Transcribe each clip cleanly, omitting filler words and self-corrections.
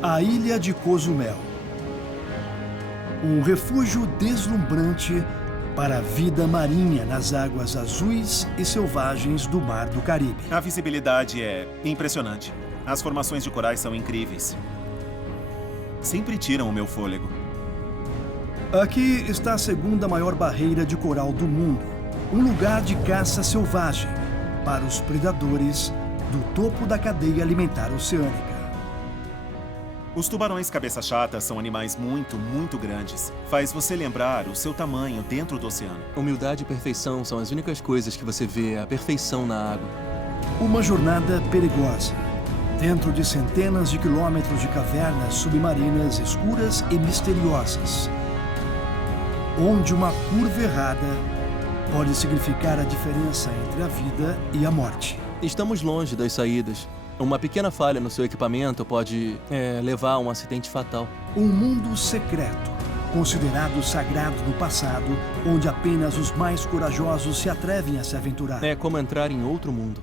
A Ilha de Cozumel. Um refúgio deslumbrante para a vida marinha nas águas azuis e selvagens do Mar do Caribe. A visibilidade é impressionante. As formações de corais são incríveis. Sempre tiram o meu fôlego. Aqui está a segunda maior barreira de coral do mundo. Um lugar de caça selvagem para os predadores do topo da cadeia alimentar oceânica. Os tubarões cabeça-chata são animais muito grandes. Faz você lembrar o seu tamanho dentro do oceano. Humildade e perfeição são as únicas coisas que você vê a perfeição na água. Uma jornada perigosa, dentro de centenas de quilômetros de cavernas submarinas escuras e misteriosas, onde uma curva errada pode significar a diferença entre a vida e a morte. Estamos longe das saídas. Uma pequena falha no seu equipamento pode levar a um acidente fatal. Um mundo secreto, considerado sagrado no passado, onde apenas os mais corajosos se atrevem a se aventurar. É como entrar em outro mundo.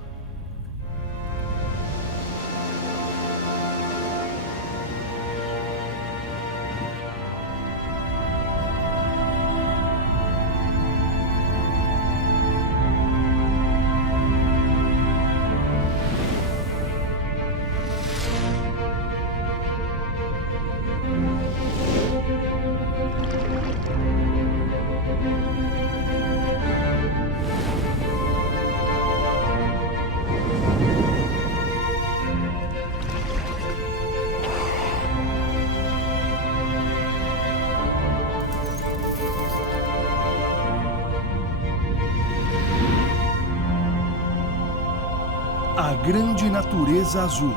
A grande natureza azul.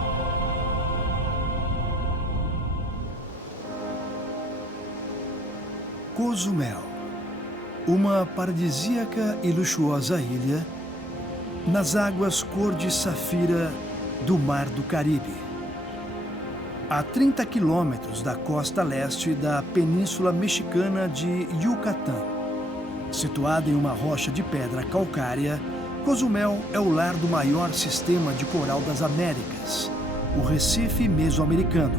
Cozumel, uma paradisíaca e luxuosa ilha nas águas cor de safira do Mar do Caribe. A 30 quilômetros da costa leste da Península Mexicana de Yucatán. Situada em uma rocha de pedra calcária, Cozumel é o lar do maior sistema de coral das Américas, o Recife Mesoamericano.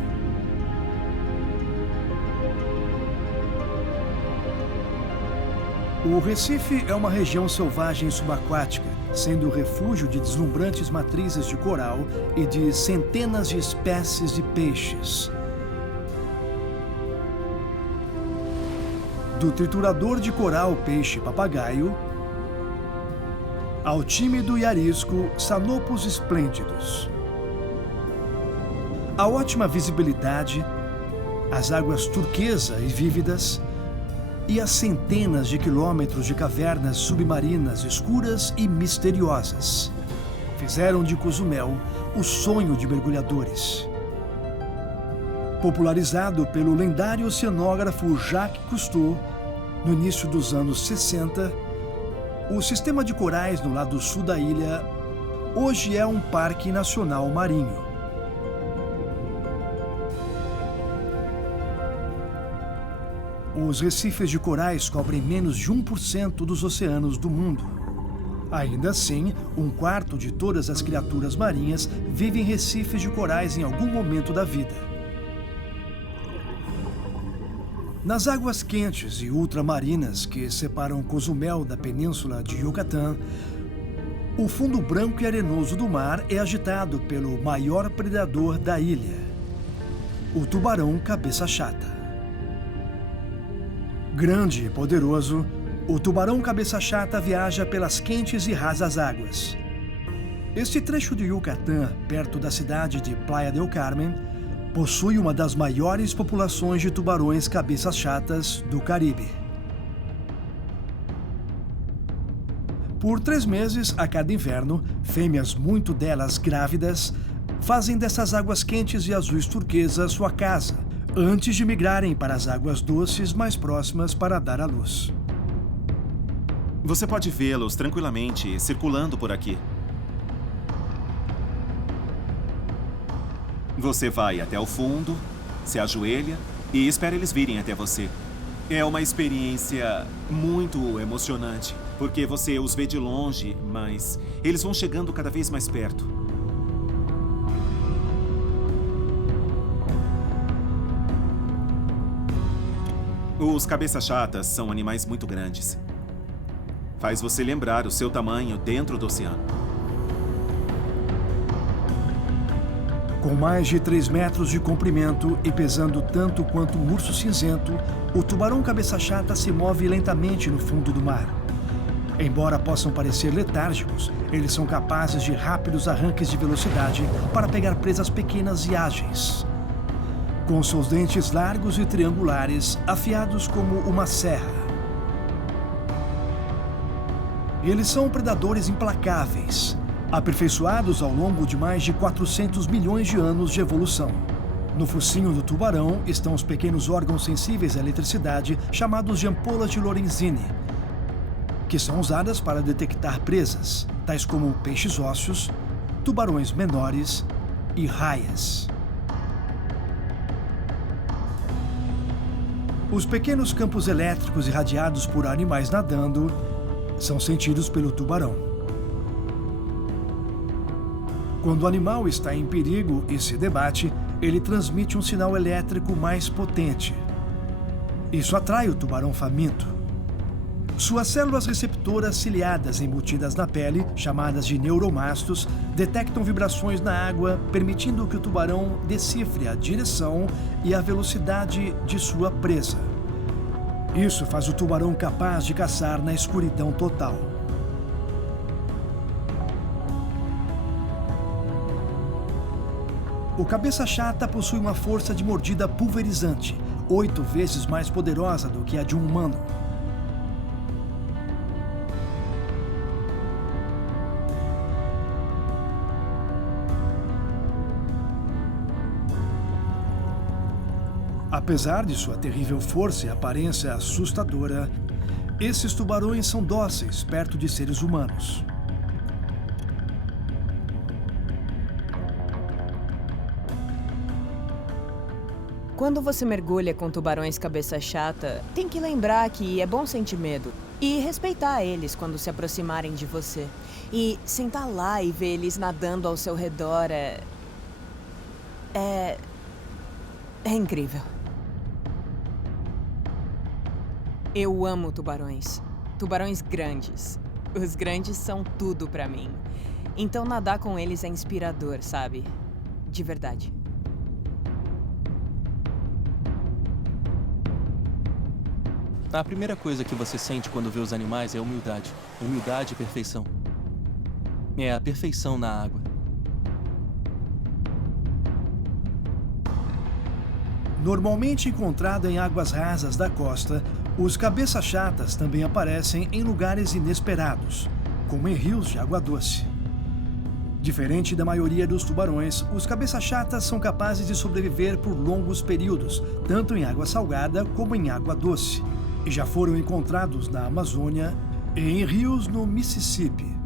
O Recife é uma região selvagem subaquática, sendo refúgio de deslumbrantes matrizes de coral e de centenas de espécies de peixes. Do triturador de coral peixe-papagaio ao tímido e arisco Sanopus esplêndidos. A ótima visibilidade, as águas turquesa e vívidas e as centenas de quilômetros de cavernas submarinas escuras e misteriosas fizeram de Cozumel o sonho de mergulhadores. Popularizado pelo lendário oceanógrafo Jacques Cousteau no início dos anos 60, o sistema de corais no lado sul da ilha hoje é um parque nacional marinho. Os recifes de corais cobrem menos de 1% dos oceanos do mundo. Ainda assim, 1/4 de todas as criaturas marinhas vivem em recifes de corais em algum momento da vida. Nas águas quentes e ultramarinas que separam Cozumel da península de Yucatán, o fundo branco e arenoso do mar é agitado pelo maior predador da ilha, o tubarão cabeça-chata. Grande e poderoso, o tubarão cabeça-chata viaja pelas quentes e rasas águas. Este trecho de Yucatán, perto da cidade de Playa del Carmen, possui uma das maiores populações de tubarões cabeças-chatas do Caribe. Por 3 meses a cada inverno, fêmeas, muito delas grávidas, fazem dessas águas quentes e azuis turquesa sua casa, antes de migrarem para as águas doces mais próximas para dar à luz. Você pode vê-los tranquilamente circulando por aqui. Você vai até o fundo, se ajoelha e espera eles virem até você. É uma experiência muito emocionante, porque você os vê de longe, mas eles vão chegando cada vez mais perto. Os cabeças-chatas são animais muito grandes. Faz você lembrar o seu tamanho dentro do oceano. Com mais de 3 metros de comprimento e pesando tanto quanto um urso cinzento, o tubarão cabeça-chata se move lentamente no fundo do mar. Embora possam parecer letárgicos, eles são capazes de rápidos arranques de velocidade para pegar presas pequenas e ágeis. Com seus dentes largos e triangulares, afiados como uma serra. Eles são predadores implacáveis, aperfeiçoados ao longo de mais de 400 milhões de anos de evolução. No focinho do tubarão estão os pequenos órgãos sensíveis à eletricidade, chamados de ampolas de Lorenzini, que são usadas para detectar presas, tais como peixes ósseos, tubarões menores e raias. Os pequenos campos elétricos irradiados por animais nadando são sentidos pelo tubarão. Quando o animal está em perigo e se debate, ele transmite um sinal elétrico mais potente. Isso atrai o tubarão faminto. Suas células receptoras ciliadas embutidas na pele, chamadas de neuromastos, detectam vibrações na água, permitindo que o tubarão decifre a direção e a velocidade de sua presa. Isso faz o tubarão capaz de caçar na escuridão total. O cabeça-chata possui uma força de mordida pulverizante, 8 vezes mais poderosa do que a de um humano. Apesar de sua terrível força e aparência assustadora, esses tubarões são dóceis perto de seres humanos. Quando você mergulha com tubarões cabeça-chata, tem que lembrar que é bom sentir medo e respeitar eles quando se aproximarem de você. E sentar lá e ver eles nadando ao seu redor é incrível. Eu amo tubarões. Tubarões grandes. Os grandes são tudo pra mim. Então nadar com eles é inspirador, sabe? De verdade. A primeira coisa que você sente quando vê os animais é humildade. Humildade e perfeição. É a perfeição na água. Normalmente encontrado em águas rasas da costa, os cabeça-chatas também aparecem em lugares inesperados, como em rios de água doce. Diferente da maioria dos tubarões, os cabeça-chatas são capazes de sobreviver por longos períodos, tanto em água salgada como em água doce, e já foram encontrados na Amazônia e em rios no Mississippi.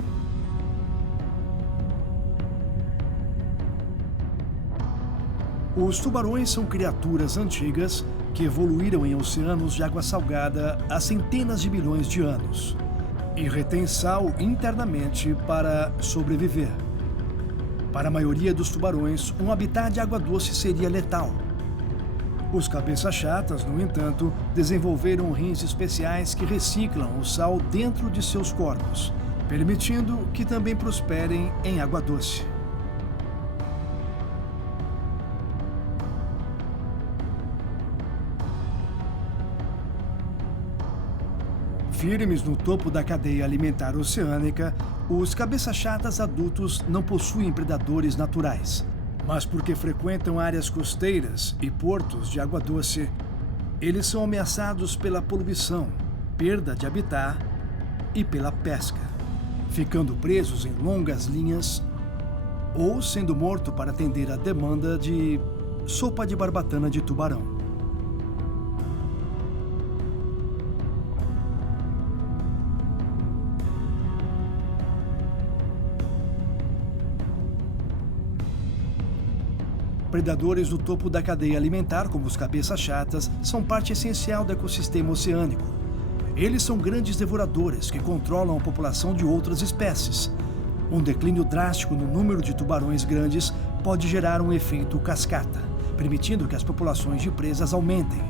Os tubarões são criaturas antigas que evoluíram em oceanos de água salgada há centenas de milhões de anos e retêm sal internamente para sobreviver. Para a maioria dos tubarões, um habitat de água doce seria letal. Os cabeça-chatas, no entanto, desenvolveram rins especiais que reciclam o sal dentro de seus corpos, permitindo que também prosperem em água doce. Firmes no topo da cadeia alimentar oceânica, os cabeça-chatas adultos não possuem predadores naturais. Mas porque frequentam áreas costeiras e portos de água doce, eles são ameaçados pela poluição, perda de habitat e pela pesca, ficando presos em longas linhas ou sendo morto para atender à demanda de sopa de barbatana de tubarão. Predadores do topo da cadeia alimentar, como os cabeça-chatas, são parte essencial do ecossistema oceânico. Eles são grandes devoradores que controlam a população de outras espécies. Um declínio drástico no número de tubarões grandes pode gerar um efeito cascata, permitindo que as populações de presas aumentem,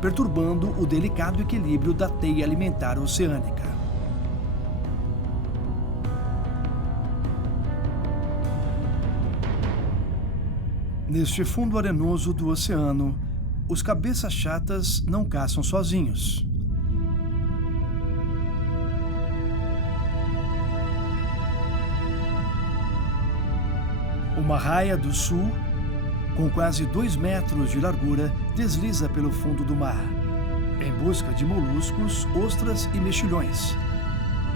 perturbando o delicado equilíbrio da teia alimentar oceânica. Neste fundo arenoso do oceano, os cabeças chatas não caçam sozinhos. Uma raia do sul, com quase 2 metros de largura, desliza pelo fundo do mar, em busca de moluscos, ostras e mexilhões,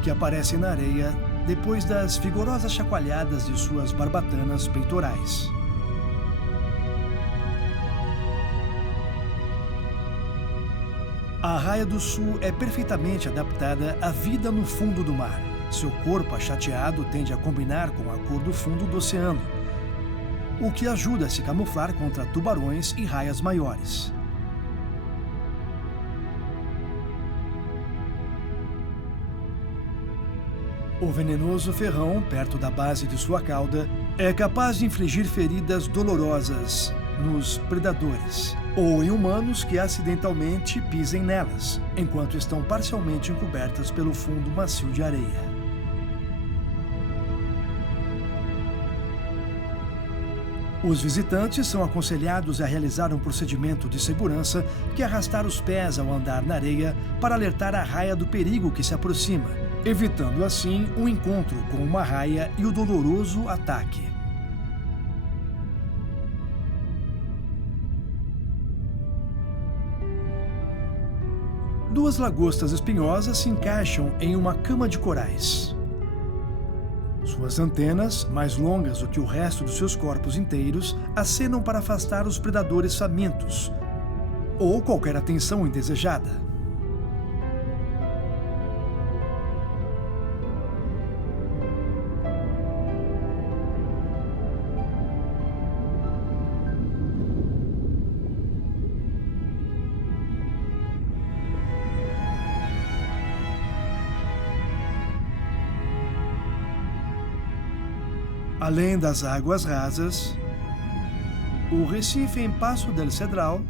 que aparecem na areia depois das vigorosas chacoalhadas de suas barbatanas peitorais. A raia do sul é perfeitamente adaptada à vida no fundo do mar. Seu corpo achateado tende a combinar com a cor do fundo do oceano, o que ajuda a se camuflar contra tubarões e raias maiores. O venenoso ferrão, perto da base de sua cauda, é capaz de infligir feridas dolorosas nos predadores ou em humanos que acidentalmente pisem nelas, enquanto estão parcialmente encobertas pelo fundo macio de areia. Os visitantes são aconselhados a realizar um procedimento de segurança que é arrastar os pés ao andar na areia para alertar a raia do perigo que se aproxima, evitando assim o encontro com uma raia e o doloroso ataque. Duas lagostas espinhosas se encaixam em uma cama de corais. Suas antenas, mais longas do que o resto dos seus corpos inteiros, acenam para afastar os predadores famintos ou qualquer atenção indesejada. Além das águas rasas, o Recife em Passo del Cedral,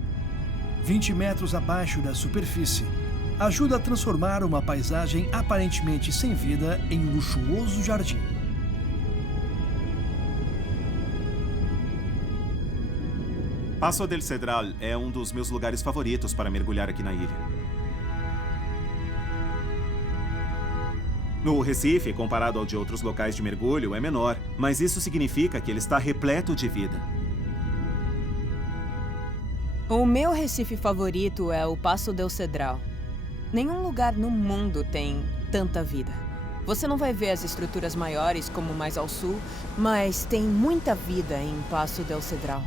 20 metros abaixo da superfície, ajuda a transformar uma paisagem aparentemente sem vida em um luxuoso jardim. Passo del Cedral é um dos meus lugares favoritos para mergulhar aqui na ilha. No Recife, comparado ao de outros locais de mergulho, é menor, mas isso significa que ele está repleto de vida. O meu Recife favorito é o Passo del Cedral. Nenhum lugar no mundo tem tanta vida. Você não vai ver as estruturas maiores como mais ao sul, mas tem muita vida em Passo del Cedral.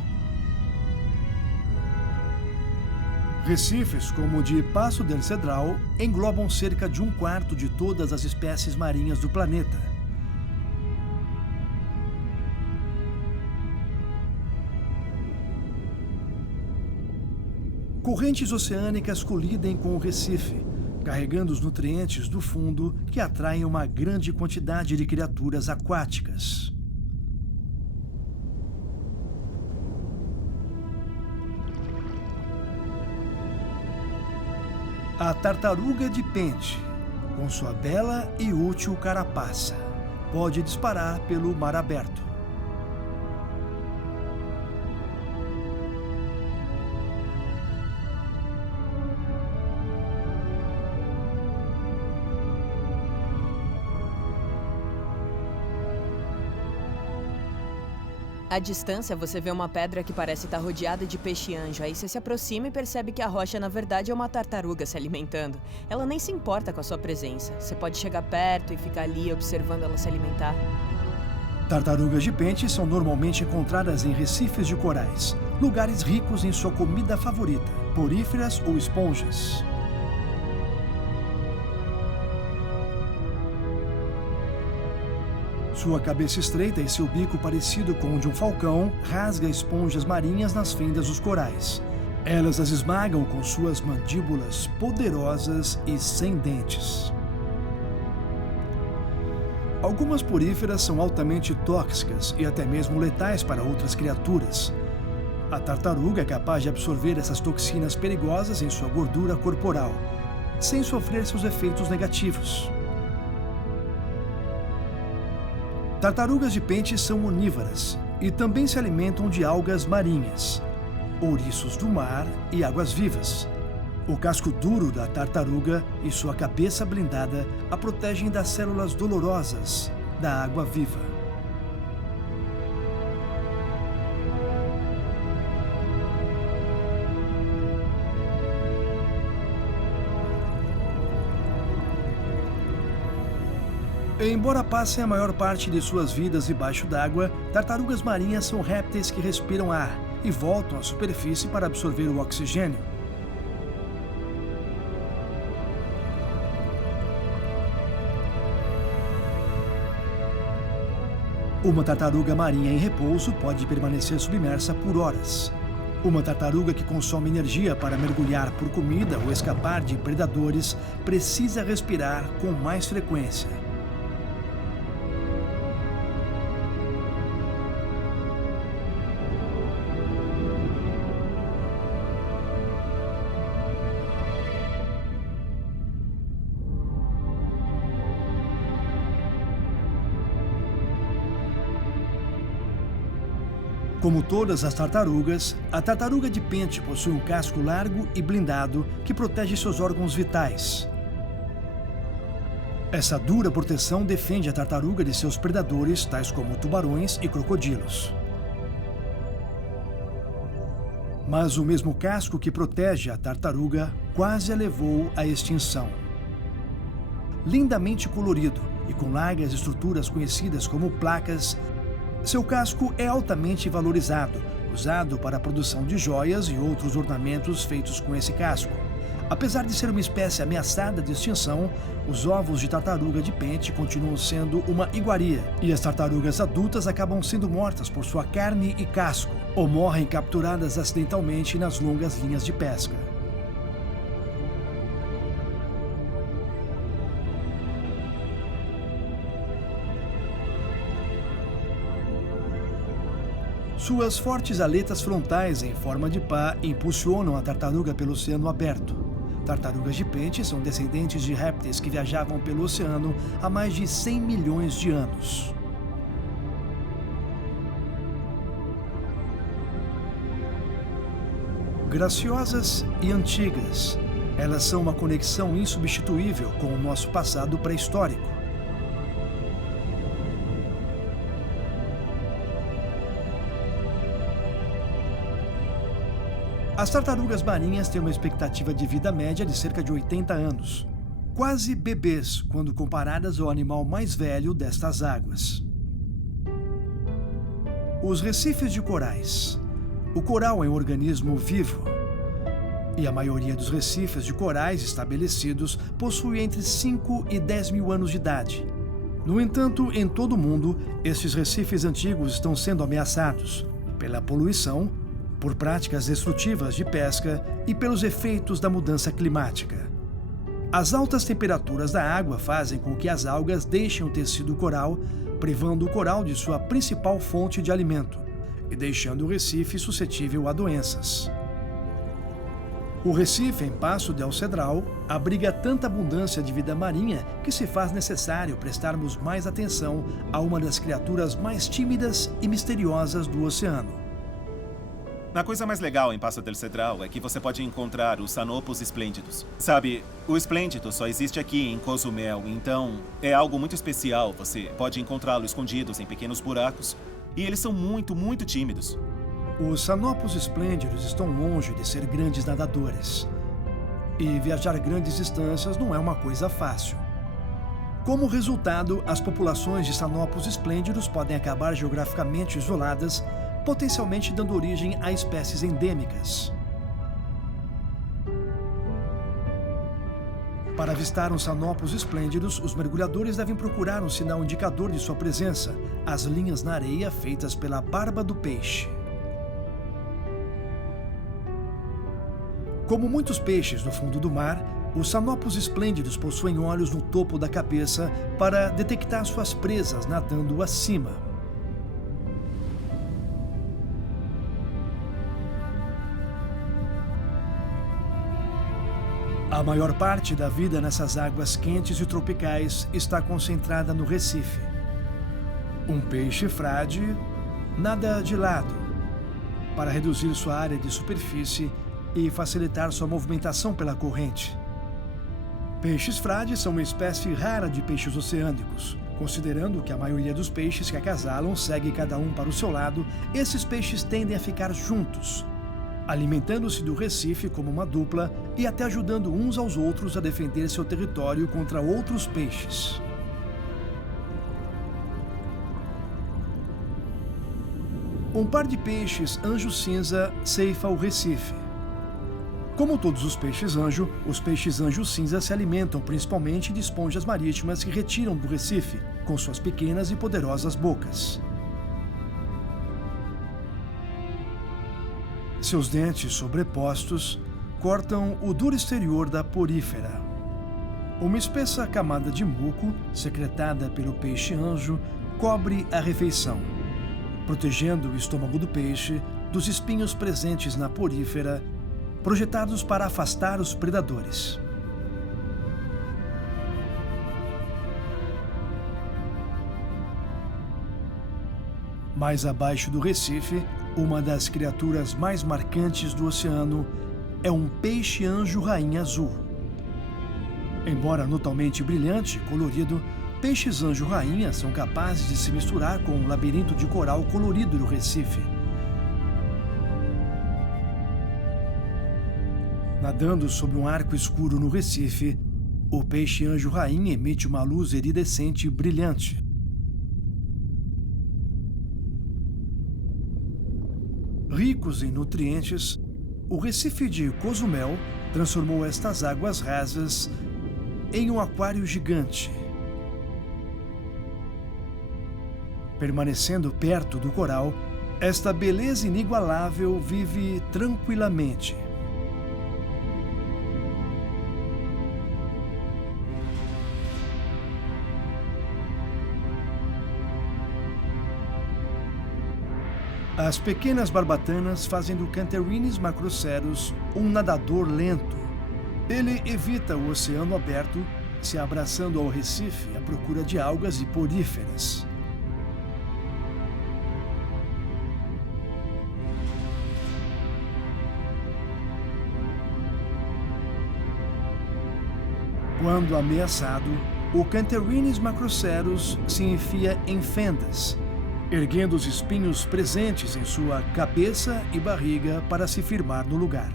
Recifes, como o de Passo del Cedral, englobam cerca de 1/4 de todas as espécies marinhas do planeta. Correntes oceânicas colidem com o Recife, carregando os nutrientes do fundo que atraem uma grande quantidade de criaturas aquáticas. A tartaruga de pente, com sua bela e útil carapaça, pode disparar pelo mar aberto. À distância, você vê uma pedra que parece estar rodeada de peixe-anjo. Aí você se aproxima e percebe que a rocha, na verdade, é uma tartaruga se alimentando. Ela nem se importa com a sua presença. Você pode chegar perto e ficar ali observando ela se alimentar. Tartarugas de pente são normalmente encontradas em recifes de corais, lugares ricos em sua comida favorita, poríferas ou esponjas. Sua cabeça estreita e seu bico parecido com o de um falcão rasga esponjas marinhas nas fendas dos corais. Elas as esmagam com suas mandíbulas poderosas e sem dentes. Algumas poríferas são altamente tóxicas e até mesmo letais para outras criaturas, A tartaruga é capaz de absorver essas toxinas perigosas em sua gordura corporal, sem sofrer seus efeitos negativos. Tartarugas de pente são onívoras e também se alimentam de algas marinhas, ouriços do mar e águas-vivas. O casco duro da tartaruga e sua cabeça blindada a protegem das células dolorosas da água-viva. Embora passem a maior parte de suas vidas debaixo d'água, tartarugas marinhas são répteis que respiram ar e voltam à superfície para absorver o oxigênio. Uma tartaruga marinha em repouso pode permanecer submersa por horas. Uma tartaruga que consome energia para mergulhar por comida ou escapar de predadores precisa respirar com mais frequência. Como todas as tartarugas, a tartaruga de pente possui um casco largo e blindado que protege seus órgãos vitais. Essa dura proteção defende a tartaruga de seus predadores, tais como tubarões e crocodilos. Mas o mesmo casco que protege a tartaruga quase a levou à extinção. Lindamente colorido e com largas estruturas conhecidas como placas, seu casco é altamente valorizado, usado para a produção de joias e outros ornamentos feitos com esse casco. Apesar de ser uma espécie ameaçada de extinção, os ovos de tartaruga de pente continuam sendo uma iguaria, e as tartarugas adultas acabam sendo mortas por sua carne e casco, ou morrem capturadas acidentalmente nas longas linhas de pesca. Suas fortes aletas frontais em forma de pá impulsionam a tartaruga pelo oceano aberto. Tartarugas de pente são descendentes de répteis que viajavam pelo oceano há mais de 100 milhões de anos. Graciosas e antigas, elas são uma conexão insubstituível com o nosso passado pré-histórico. As tartarugas marinhas têm uma expectativa de vida média de cerca de 80 anos, quase bebês quando comparadas ao animal mais velho destas águas. Os recifes de corais. O coral é um organismo vivo, e a maioria dos recifes de corais estabelecidos possui entre 5 e 10 mil anos de idade. No entanto, em todo o mundo, estes recifes antigos estão sendo ameaçados pela poluição, por práticas destrutivas de pesca e pelos efeitos da mudança climática. As altas temperaturas da água fazem com que as algas deixem o tecido coral, privando o coral de sua principal fonte de alimento e deixando o recife suscetível a doenças. O recife em Passo del Cedral abriga tanta abundância de vida marinha que se faz necessário prestarmos mais atenção a uma das criaturas mais tímidas e misteriosas do oceano. A coisa mais legal em Passo del Cedral é que você pode encontrar os Sanopus esplêndidos. Sabe, o esplêndido só existe aqui em Cozumel, então é algo muito especial. Você pode encontrá-lo escondidos em pequenos buracos e eles são muito, muito tímidos. Os Sanopus esplêndidos estão longe de ser grandes nadadores. E viajar grandes distâncias não é uma coisa fácil. Como resultado, as populações de Sanopus esplêndidos podem acabar geograficamente isoladas, potencialmente dando origem a espécies endêmicas. Para avistar um Sanopus esplêndidos, os mergulhadores devem procurar um sinal indicador de sua presença, as linhas na areia feitas pela barba do peixe. Como muitos peixes no fundo do mar, os Sanopus esplêndidos possuem olhos no topo da cabeça para detectar suas presas nadando acima. A maior parte da vida nessas águas quentes e tropicais está concentrada no Recife. Um peixe frade nada de lado para reduzir sua área de superfície e facilitar sua movimentação pela corrente. Peixes frades são uma espécie rara de peixes oceânicos. Considerando que a maioria dos peixes que acasalam segue cada um para o seu lado, esses peixes tendem a ficar juntos, alimentando-se do Recife como uma dupla e até ajudando uns aos outros a defender seu território contra outros peixes. Um par de peixes anjo-cinza ceifa o Recife. Como todos os peixes-anjo cinza se alimentam principalmente de esponjas marítimas que retiram do Recife, com suas pequenas e poderosas bocas. Seus dentes sobrepostos cortam o duro exterior da porífera. Uma espessa camada de muco, secretada pelo peixe-anjo, cobre a refeição, protegendo o estômago do peixe dos espinhos presentes na porífera, projetados para afastar os predadores. Mais abaixo do Recife, uma das criaturas mais marcantes do oceano é um peixe-anjo rainha azul. Embora notoriamente brilhante e colorido, peixes-anjo rainha são capazes de se misturar com um labirinto de coral colorido do Recife. Nadando sob um arco escuro no Recife, o peixe-anjo rainha emite uma luz iridescente e brilhante. Ricos em nutrientes, o Recife de Cozumel transformou estas águas rasas em um aquário gigante. Permanecendo perto do coral, esta beleza inigualável vive tranquilamente. As pequenas barbatanas fazem do Canterines macroceros um nadador lento. Ele evita o oceano aberto, se abraçando ao Recife à procura de algas e poríferas. Quando ameaçado, o Canterines macroceros se enfia em fendas, erguendo os espinhos presentes em sua cabeça e barriga para se firmar no lugar.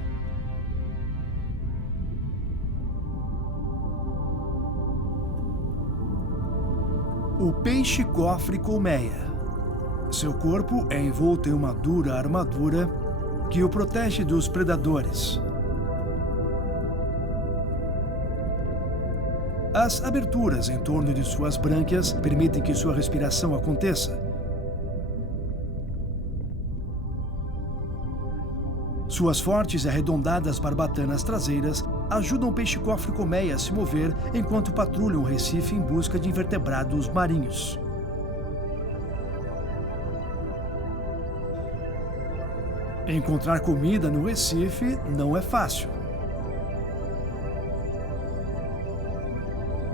O peixe-cofre colmeia. Seu corpo é envolto em uma dura armadura que o protege dos predadores. As aberturas em torno de suas brânquias permitem que sua respiração aconteça. Suas fortes e arredondadas barbatanas traseiras ajudam o peixe-cofre colmeia a se mover enquanto patrulham o Recife em busca de invertebrados marinhos. Encontrar comida no Recife não é fácil.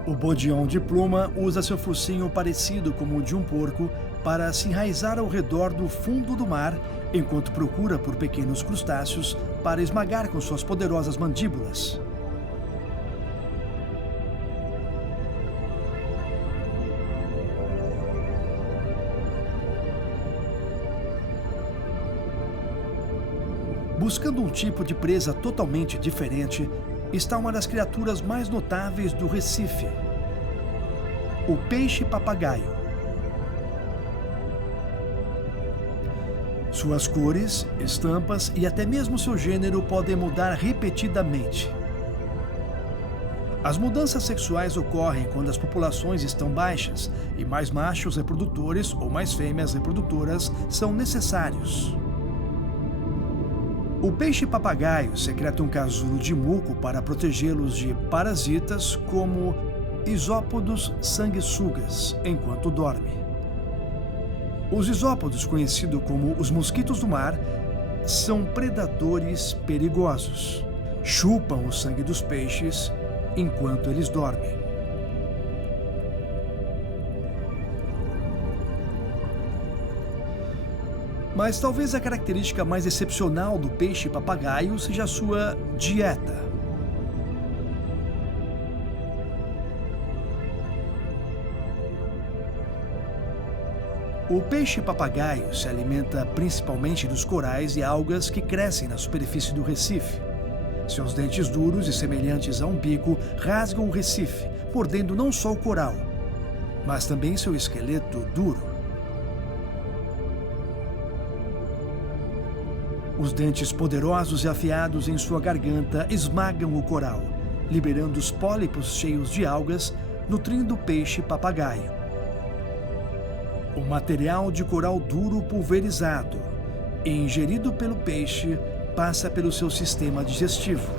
O bodião de pluma usa seu focinho parecido com o de um porco para se enraizar ao redor do fundo do mar, enquanto procura por pequenos crustáceos para esmagar com suas poderosas mandíbulas. Buscando um tipo de presa totalmente diferente, está uma das criaturas mais notáveis do Recife, o peixe-papagaio. Suas cores, estampas e até mesmo seu gênero podem mudar repetidamente. As mudanças sexuais ocorrem quando as populações estão baixas e mais machos reprodutores ou mais fêmeas reprodutoras são necessários. O peixe-papagaio secreta um casulo de muco para protegê-los de parasitas como isópodos sanguessugas enquanto dorme. Os isópodos, conhecidos como os mosquitos do mar, são predadores perigosos. chupam o sangue dos peixes enquanto eles dormem. Mas talvez a característica mais excepcional do peixe-papagaio seja a sua dieta. O peixe-papagaio se alimenta principalmente dos corais e algas que crescem na superfície do recife. Seus dentes duros e semelhantes a um bico rasgam o recife, mordendo não só o coral, mas também seu esqueleto duro. Os dentes poderosos e afiados em sua garganta esmagam o coral, liberando os pólipos cheios de algas, nutrindo o peixe-papagaio. O material de coral duro pulverizado e ingerido pelo peixe passa pelo seu sistema digestivo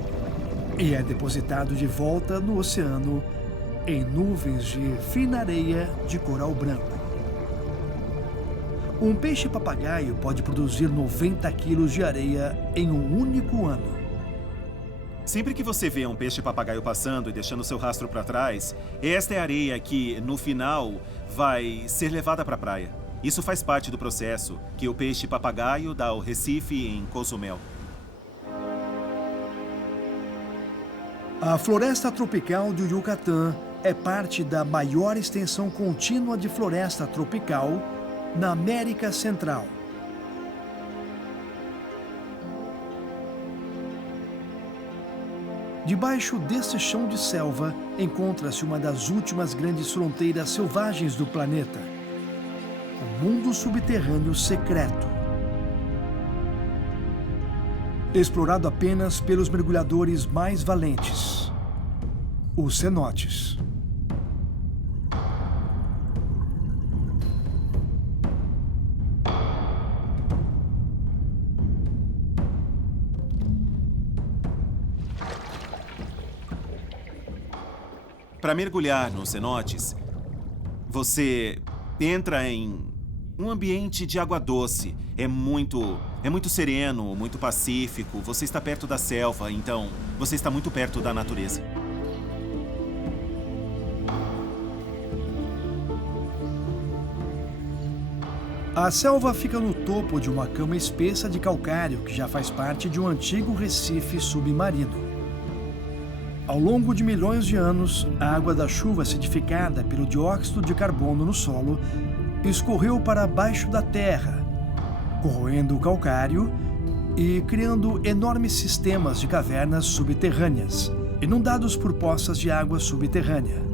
e é depositado de volta no oceano em nuvens de fina areia de coral branco. Um peixe-papagaio pode produzir 90 quilos de areia em um único ano. Sempre que você vê um peixe-papagaio passando e deixando seu rastro para trás, esta é a areia que, no final, vai ser levada para a praia. Isso faz parte do processo que o peixe-papagaio dá ao Recife em Cozumel. A floresta tropical do Yucatán é parte da maior extensão contínua de floresta tropical na América Central. Debaixo deste chão de selva encontra-se uma das últimas grandes fronteiras selvagens do planeta, o mundo subterrâneo secreto. Explorado apenas pelos mergulhadores mais valentes, os cenotes. Para mergulhar nos cenotes, você entra em um ambiente de água doce. É muito sereno, muito pacífico. Você está perto da selva, então você está muito perto da natureza. A selva fica no topo de uma cama espessa de calcário que já faz parte de um antigo recife submarino. Ao longo de milhões de anos, a água da chuva acidificada pelo dióxido de carbono no solo escorreu para baixo da terra, corroendo o calcário e criando enormes sistemas de cavernas subterrâneas, inundados por poças de água subterrânea.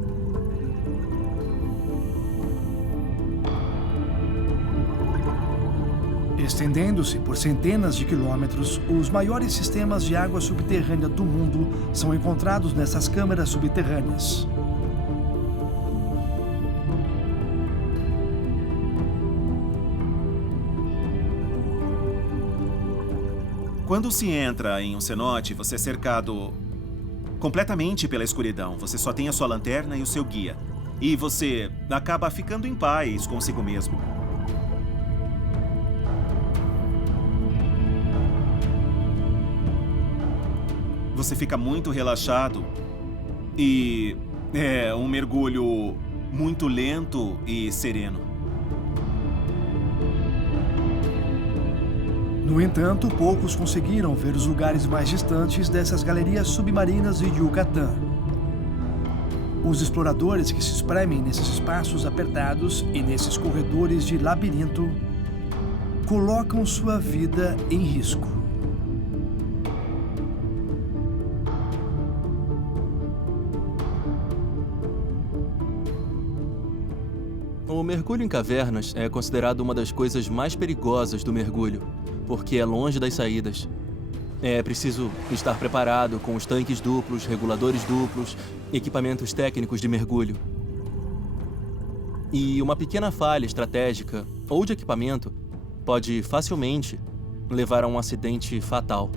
Estendendo-se por centenas de quilômetros, os maiores sistemas de água subterrânea do mundo são encontrados nessas câmaras subterrâneas. Quando se entra em um cenote, você é cercado completamente pela escuridão. Você só tem a sua lanterna e o seu guia. E você acaba ficando em paz consigo mesmo. Você fica muito relaxado e é um mergulho muito lento e sereno. No entanto, poucos conseguiram ver os lugares mais distantes dessas galerias submarinas de Yucatán. Os exploradores que se espremem nesses espaços apertados e nesses corredores de labirinto colocam sua vida em risco. O mergulho em cavernas é considerado uma das coisas mais perigosas do mergulho, porque é longe das saídas. É preciso estar preparado com os tanques duplos, reguladores duplos, equipamentos técnicos de mergulho. E uma pequena falha estratégica ou de equipamento pode facilmente levar a um acidente fatal.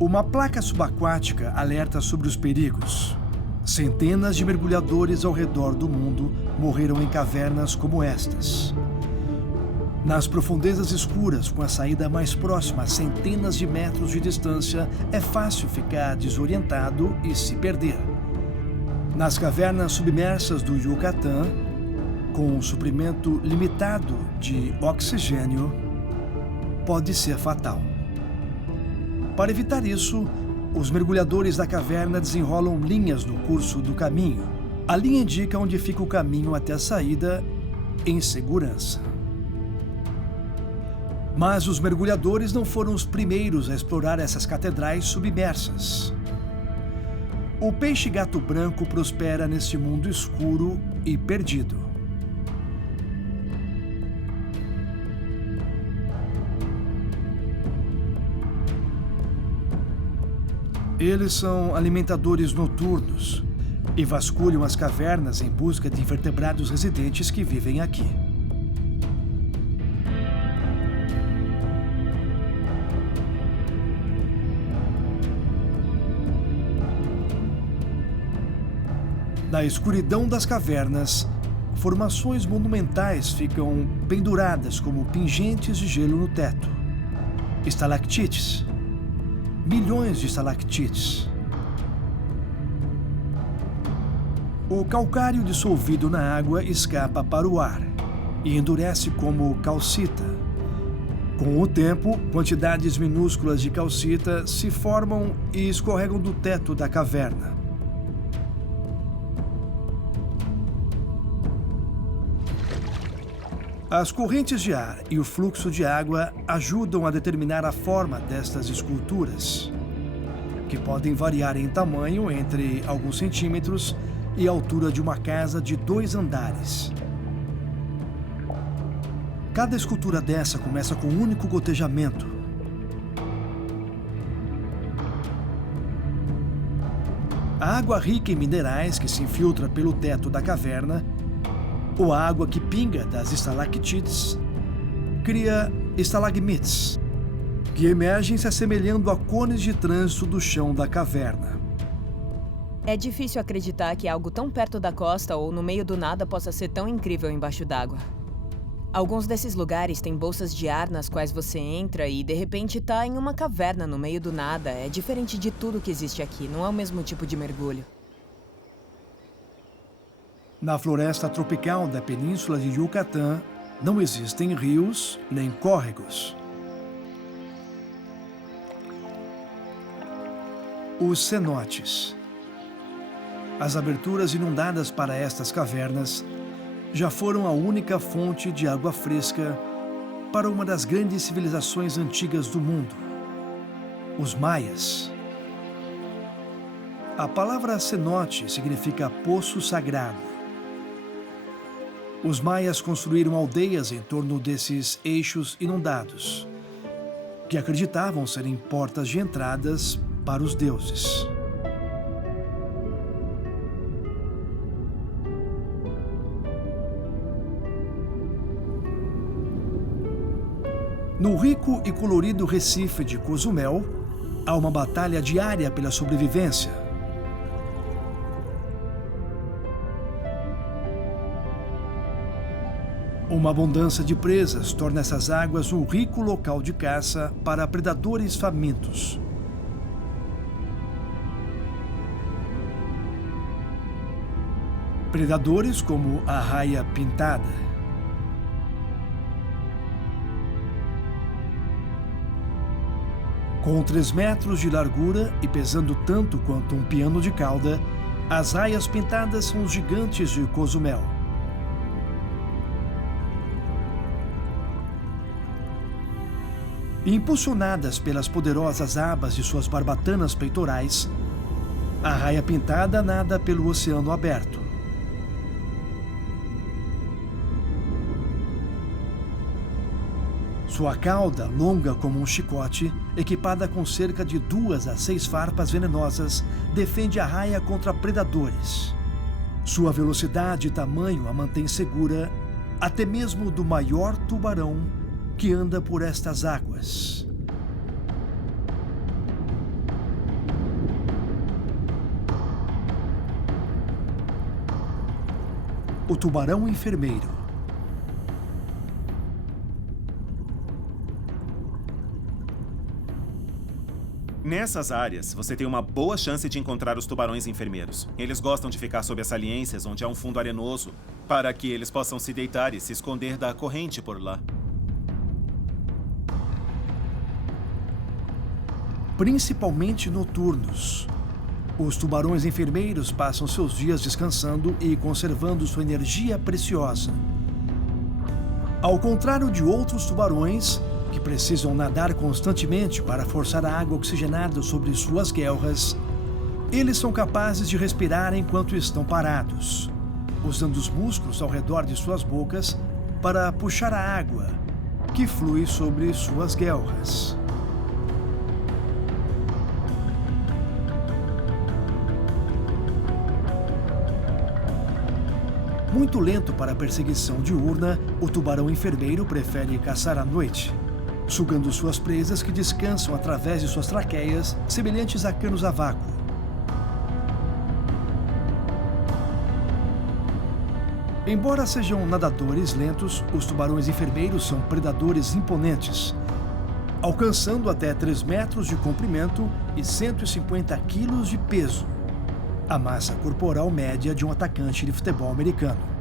Uma placa subaquática alerta sobre os perigos. Centenas de mergulhadores ao redor do mundo morreram em cavernas como estas. Nas profundezas escuras, com a saída mais próxima a centenas de metros de distância, é fácil ficar desorientado e se perder. Nas cavernas submersas do Yucatán, com um suprimento limitado de oxigênio, pode ser fatal. Para evitar isso, os mergulhadores da caverna desenrolam linhas no curso do caminho. A linha indica onde fica o caminho até a saída em segurança. Mas os mergulhadores não foram os primeiros a explorar essas catedrais submersas. O peixe-gato branco prospera neste mundo escuro e perdido. Eles são alimentadores noturnos e vasculham as cavernas em busca de invertebrados residentes que vivem aqui. Na escuridão das cavernas, formações monumentais ficam penduradas como pingentes de gelo no teto. Estalactites. Milhões de estalactites. O calcário dissolvido na água escapa para o ar e endurece como calcita. Com o tempo, quantidades minúsculas de calcita se formam e escorregam do teto da caverna. As correntes de ar e o fluxo de água ajudam a determinar a forma destas esculturas, que podem variar em tamanho entre alguns centímetros e a altura de uma casa de 2 andares. Cada escultura dessa começa com um único gotejamento. A água rica em minerais que se infiltra pelo teto da caverna ou a água que pinga das estalactites cria estalagmites, que emergem se assemelhando a cones de trânsito do chão da caverna. É difícil acreditar que algo tão perto da costa ou no meio do nada possa ser tão incrível embaixo d'água. Alguns desses lugares têm bolsas de ar nas quais você entra e de repente está em uma caverna no meio do nada. É diferente de tudo que existe aqui, não é o mesmo tipo de mergulho. Na floresta tropical da península de Yucatán, não existem rios nem córregos. Os cenotes. As aberturas inundadas para estas cavernas já foram a única fonte de água fresca para uma das grandes civilizações antigas do mundo, os maias. A palavra cenote significa poço sagrado. Os maias construíram aldeias em torno desses eixos inundados, que acreditavam serem portas de entradas para os deuses. No rico e colorido Recife de Cozumel, há uma batalha diária pela sobrevivência. Uma abundância de presas torna essas águas um rico local de caça para predadores famintos. Predadores como a arraia pintada. Com 3 metros de largura e pesando tanto quanto um piano de cauda, as raias pintadas são os gigantes de Cozumel. Impulsionadas pelas poderosas abas de suas barbatanas peitorais, a raia pintada nada pelo oceano aberto. Sua cauda, longa como um chicote, equipada com cerca de 2 a 6 farpas venenosas, defende a raia contra predadores. Sua velocidade e tamanho a mantém segura até mesmo do maior tubarão que anda por estas águas. O tubarão enfermeiro. Nessas áreas, você tem uma boa chance de encontrar os tubarões enfermeiros. Eles gostam de ficar sob as saliências, onde há um fundo arenoso, para que eles possam se deitar e se esconder da corrente por lá. Principalmente noturnos. Os tubarões enfermeiros passam seus dias descansando e conservando sua energia preciosa. Ao contrário de outros tubarões, que precisam nadar constantemente para forçar a água oxigenada sobre suas guelras, eles são capazes de respirar enquanto estão parados, usando os músculos ao redor de suas bocas para puxar a água que flui sobre suas guelras. Muito lento para a perseguição diurna, o tubarão enfermeiro prefere caçar à noite, sugando suas presas que descansam através de suas traqueias, semelhantes a canos a vácuo. Embora sejam nadadores lentos, os tubarões enfermeiros são predadores imponentes, alcançando até 3 metros de comprimento e 150 quilos de peso, a massa corporal média de um atacante de futebol americano.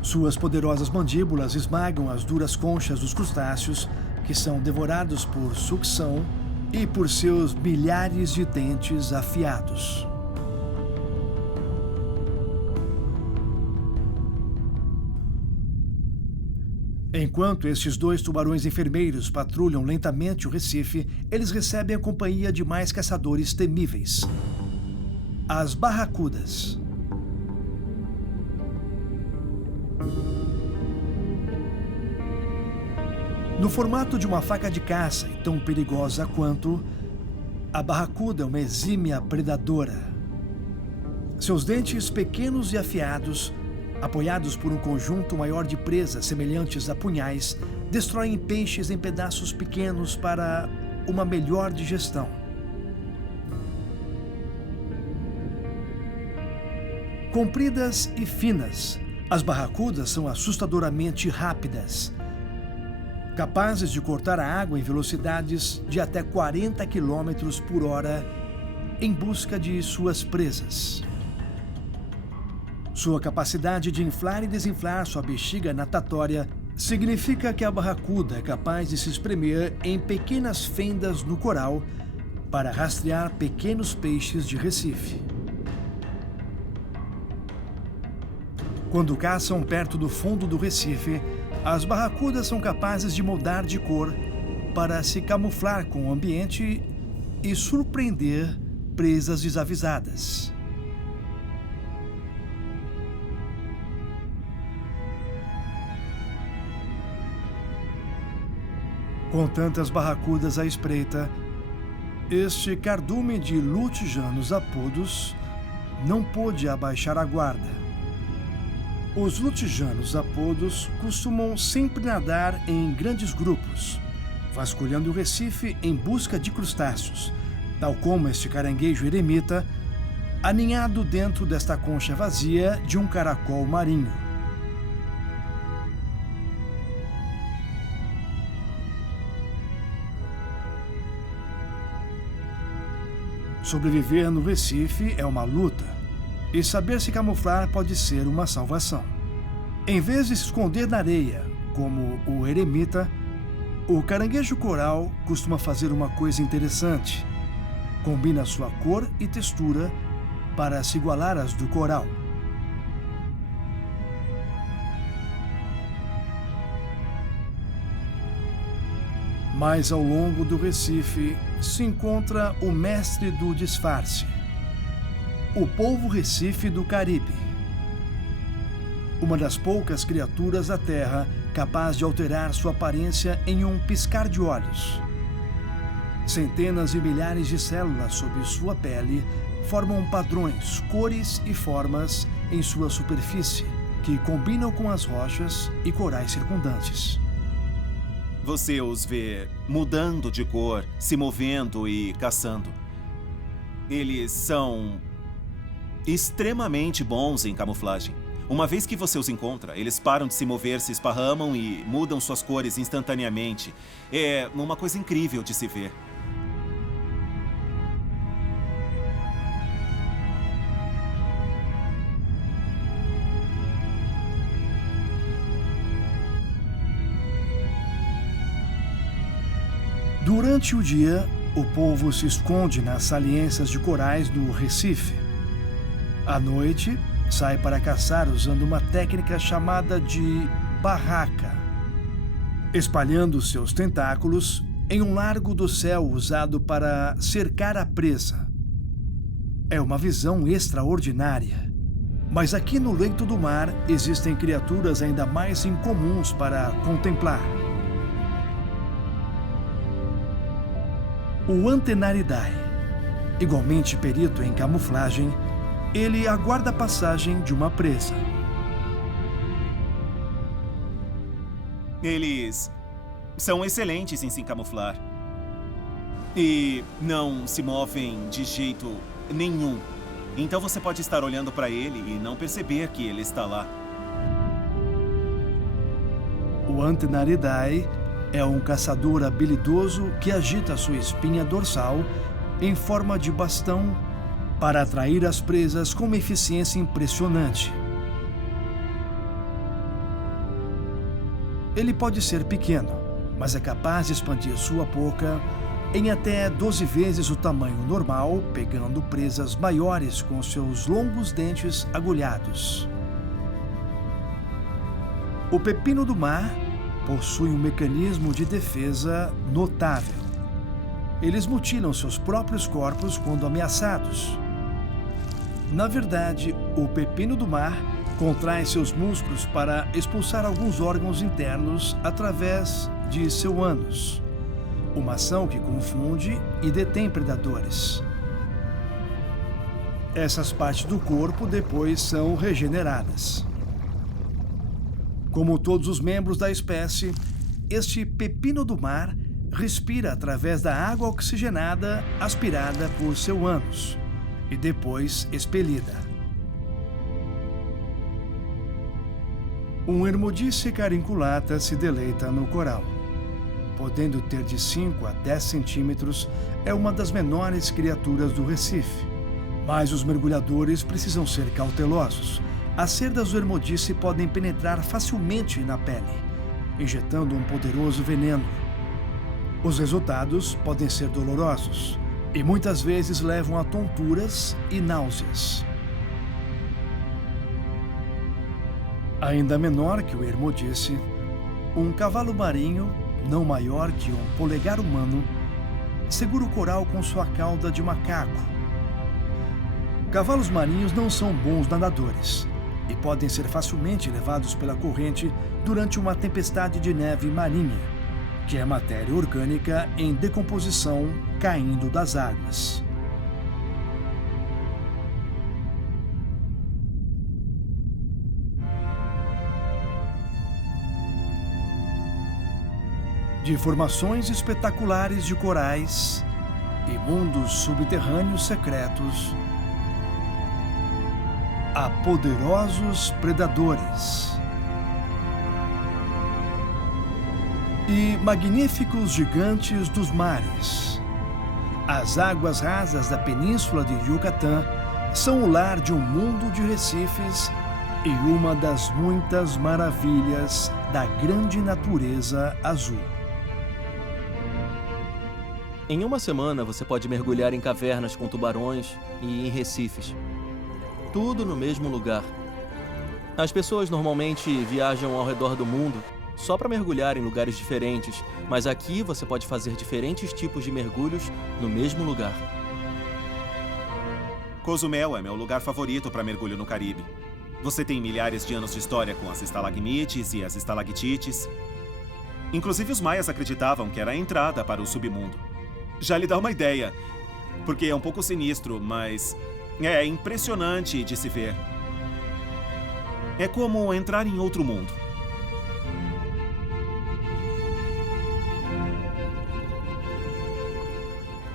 Suas poderosas mandíbulas esmagam as duras conchas dos crustáceos, que são devorados por sucção e por seus milhares de dentes afiados. Enquanto estes 2 tubarões enfermeiros patrulham lentamente o Recife, eles recebem a companhia de mais caçadores temíveis: as barracudas. No formato de uma faca de caça e tão perigosa quanto, a barracuda é uma exímia predadora. Seus dentes pequenos e afiados, apoiados por um conjunto maior de presas semelhantes a punhais, destroem peixes em pedaços pequenos para uma melhor digestão. Compridas e finas, as barracudas são assustadoramente rápidas, capazes de cortar a água em velocidades de até 40 km por hora em busca de suas presas. Sua capacidade de inflar e desinflar sua bexiga natatória significa que a barracuda é capaz de se espremer em pequenas fendas no coral para rastrear pequenos peixes de Recife. Quando caçam perto do fundo do Recife, as barracudas são capazes de mudar de cor para se camuflar com o ambiente e surpreender presas desavisadas. Com tantas barracudas à espreita, este cardume de lutijanos apodos não pôde abaixar a guarda. Os lutijanos apodos costumam sempre nadar em grandes grupos, vasculhando o Recife em busca de crustáceos, tal como este caranguejo eremita, aninhado dentro desta concha vazia de um caracol marinho. Sobreviver no Recife é uma luta, e saber se camuflar pode ser uma salvação. Em vez de se esconder na areia, como o eremita, o caranguejo coral costuma fazer uma coisa interessante: combina sua cor e textura para se igualar às do coral. Mas ao longo do Recife se encontra o mestre do disfarce, o polvo Recife do Caribe. Uma das poucas criaturas da Terra capaz de alterar sua aparência em um piscar de olhos. Centenas e milhares de células sob sua pele formam padrões, cores e formas em sua superfície, que combinam com as rochas e corais circundantes. Você os vê mudando de cor, se movendo e caçando. Eles são extremamente bons em camuflagem. Uma vez que você os encontra, eles param de se mover, se esparramam e mudam suas cores instantaneamente. É uma coisa incrível de se ver. Durante o dia, o povo se esconde nas saliências de corais no Recife. À noite, sai para caçar usando uma técnica chamada de barraca, espalhando seus tentáculos em um largo do céu usado para cercar a presa. É uma visão extraordinária. Mas aqui no leito do mar existem criaturas ainda mais incomuns para contemplar. O Antenaridae, igualmente perito em camuflagem, ele aguarda a passagem de uma presa. Eles são excelentes em se camuflar. E não se movem de jeito nenhum. Então você pode estar olhando para ele e não perceber que ele está lá. O Antenaridae é um caçador habilidoso que agita sua espinha dorsal em forma de bastão para atrair as presas com uma eficiência impressionante. Ele pode ser pequeno, mas é capaz de expandir sua boca em até 12 vezes o tamanho normal, pegando presas maiores com seus longos dentes agulhados. O pepino do mar possui um mecanismo de defesa notável. Eles mutilam seus próprios corpos quando ameaçados. Na verdade, o pepino do mar contrai seus músculos para expulsar alguns órgãos internos através de seu ânus, uma ação que confunde e detém predadores. Essas partes do corpo depois são regeneradas. Como todos os membros da espécie, este pepino do mar respira através da água oxigenada aspirada por seu ânus e depois expelida. Um Hermodice carinculata se deleita no coral. Podendo ter de 5 a 10 centímetros, é uma das menores criaturas do Recife. Mas os mergulhadores precisam ser cautelosos. As cerdas do Hermodice podem penetrar facilmente na pele, injetando um poderoso veneno. Os resultados podem ser dolorosos e muitas vezes levam a tonturas e náuseas. Ainda menor que o Hermodice, um cavalo marinho, não maior que um polegar humano, segura o coral com sua cauda de macaco. Cavalos marinhos não são bons nadadores e podem ser facilmente levados pela corrente durante uma tempestade de neve marinha, que é matéria orgânica em decomposição caindo das águas. De formações espetaculares de corais e mundos subterrâneos secretos, a poderosos predadores e magníficos gigantes dos mares. As águas rasas da península de Yucatán são o lar de um mundo de recifes e uma das muitas maravilhas da grande natureza azul. Em uma semana, você pode mergulhar em cavernas com tubarões e em recifes. Tudo no mesmo lugar. As pessoas normalmente viajam ao redor do mundo só para mergulhar em lugares diferentes, mas aqui você pode fazer diferentes tipos de mergulhos no mesmo lugar. Cozumel é meu lugar favorito para mergulho no Caribe. Você tem milhares de anos de história com as estalagmites e as estalactites. Inclusive os maias acreditavam que era a entrada para o submundo. Já lhe dá uma ideia, porque é um pouco sinistro, mas é impressionante de se ver. É como entrar em outro mundo.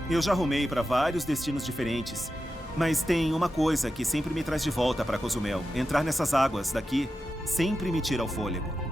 Eu já rumei para vários destinos diferentes, Mas tem uma coisa que sempre me traz de volta para Cozumel. Entrar nessas águas daqui sempre me tira o fôlego.